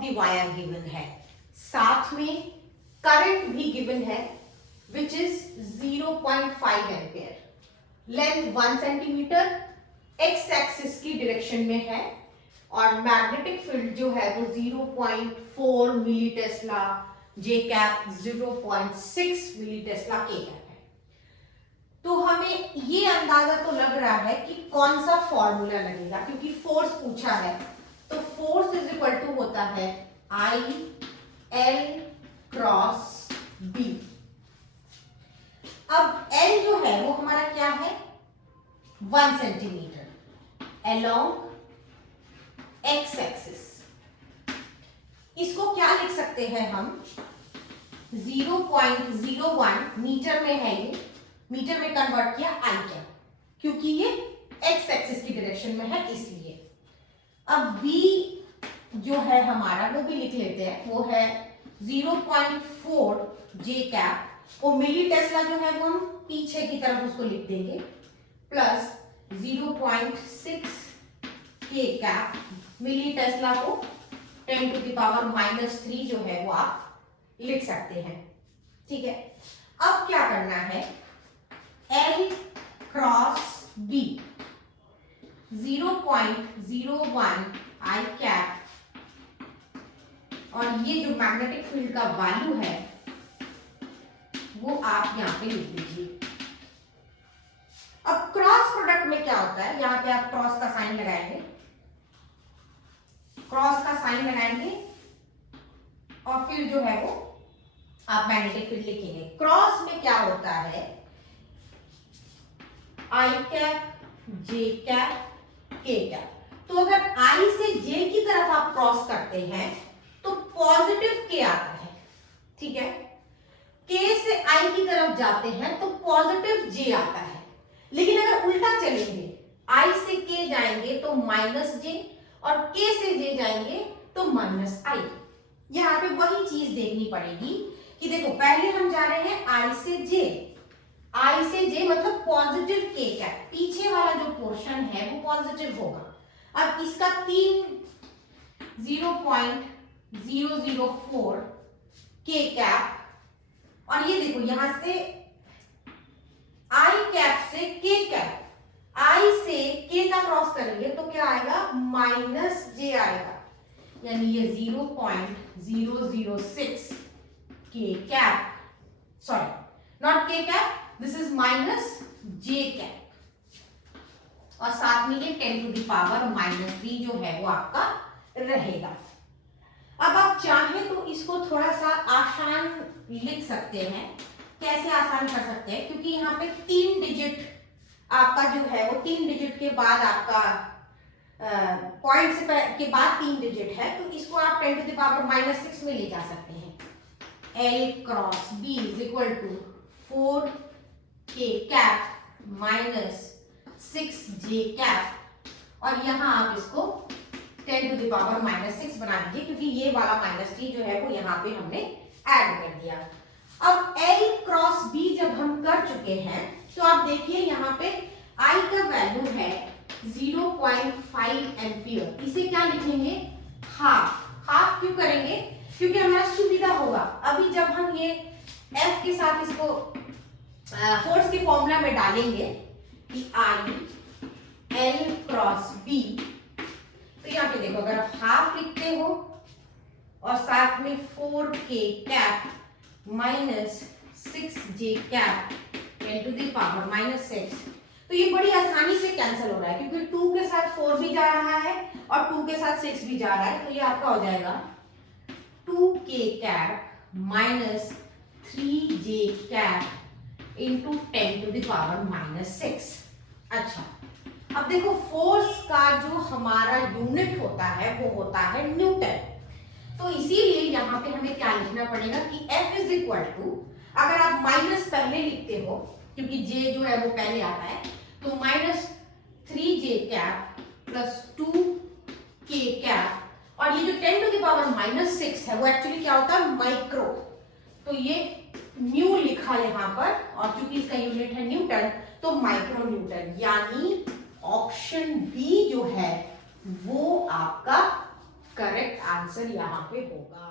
Of the wire given है, साथ में करंट भी गिवन है which is 0.5 ampere, length 1 centimetre, x axis की डायरेक्शन में है और मैग्नेटिक फील्ड जो है वो 0.4 मिली टेस्ला, जे कैप 0.6 मिली टेस्ला, के कैप है। तो हमें ये अंदाजा तो लग रहा है कि कौन सा फॉर्मूला लगेगा, क्योंकि फोर्स पूछा है, तो फोर्स इज इक्वल टू होता है आई एल क्रॉस बी। अब एल जो है वो हमारा क्या है, 1 सेंटीमीटर अलोंग एक्स एक्सिस। इसको क्या लिख सकते हैं हम, 0.01 मीटर में है, ये मीटर में कन्वर्ट किया आई कैप, क्योंकि ये एक्स एक्सिस की डायरेक्शन में है इसलिए। अब बी जो है हमारा वो भी लिख लेते हैं, वो है 0.4 जे कैप, वो मिली टेस्ला जो है वो हम पीछे की तरफ उसको लिख देंगे, प्लस 0.6 के कैप, मिली टेस्ला को 10 टू द पावर -3 जो है वो आप लिख सकते हैं। ठीक है, अब क्या करना है, L क्रॉस B 0.01 आई कैप, और ये जो मैग्नेटिक फील्ड का वैल्यू है वो आप यहाँ पे लिख दीजिए। अब क्रॉस प्रोडक्ट में क्या होता है, यहाँ पे आप क्रॉस का साइन लगाएंगे, क्रॉस का साइन लगाएंगे और फिर जो है वो आप मैग्नेटिक फील्ड लिखेंगे। क्रॉस में क्या होता है, आई कैप, जे कैप, के कैप। तो अगर आई से जे की तरफ आप क्रॉस करते हैं तो पॉजिटिव के आता है, ठीक है। के से आई की तरफ जाते हैं तो पॉजिटिव जे आता है। लेकिन अगर उल्टा चलेंगे, आई से के जाएंगे तो माइनस जे, और के से जे जाएंगे तो माइनस आई। यहाँ पे वही चीज देखनी पड़ेगी कि देखो पहले हम जा रहे हैं आई से जे, आई से जे मतलब पॉजिटिव के कैप, पीछे वाला जो पोर्शन है वो पॉजिटिव होगा। अब इसका 0.004 के कैप, और ये देखो यहां से आई कैप से के कैप, आई से के का क्रॉस करेंगे तो क्या आएगा, माइनस जे आएगा, यानी ये 0.006 के कैप, सॉरी नॉट के cap, this is minus J cap, और साथ में ये 10 टू द पावर -3 जो है वो आपका रहेगा। अब आप चाहें तो इसको थोड़ा सा आसान लिख सकते हैं। कैसे आसान कर सकते हैं, क्योंकि यहाँ पे 3 डिजिट आपका जो है वो 3 डिजिट के बाद आपका पॉइंट के बाद 3 डिजिट है, तो इसको आप 10 टू द पावर -6 में ले जा सकते हैं। L cross B is equal to 4 के कैप माइनस 6 जे कैप, और यहाँ आप इसको 10 टू द पावर -6 बना दीजिए, क्योंकि ये वाला -3 जो है वो यहाँ पे हमने ऐड कर दिया। अब L क्रॉस B जब हम कर चुके हैं तो आप देखिए यहाँ पे I का वैल्यू है 0.5 एम्पियर, इसे क्या लिखेंगे, हाफ। हाफ क्यों करेंगे, क्योंकि हमारा सुविधा होगा। अभी जब हम ये F के साथ इसको फोर्स के फॉर्मूला में डालेंगे कि I L क्रॉस B, तो यहाँ पे देखो अगर आप हाफ लिखते हो और साथ में 4 के cap minus 6 J cap 10 to the power -6, तो ये बड़ी आसानी से कैंसिल हो रहा है, क्योंकि 2 के साथ 4 भी जा रहा है और 2 के साथ 6 भी जा रहा है, तो ये आपका हो जाएगा 2 के cap minus 3 J cap into 10 to the power -6। अच्छा, अब देखो फोर्स का जो हमारा यूनिट होता है वो होता है न्यूटन, तो इसीलिए यहाँ पे हमें क्या लिखना पड़ेगा कि F इज इक्वल टू, अगर आप माइनस पहले लिखते हो क्योंकि J जो है वो पहले आता है, तो -3 जे कैप प्लस 2 के कैप, और ये जो 10 टू द पावर -6 है वो एक्चुअली क्या होता है, माइक्रो, तो ये न्यू लिखा यहाँ पर, और चूंकि इसका यूनिट है न्यूटन तो माइक्रो न्यूटन, यानी ऑप्शन बी जो है वो आपका करेक्ट आंसर यहाँ पे होगा।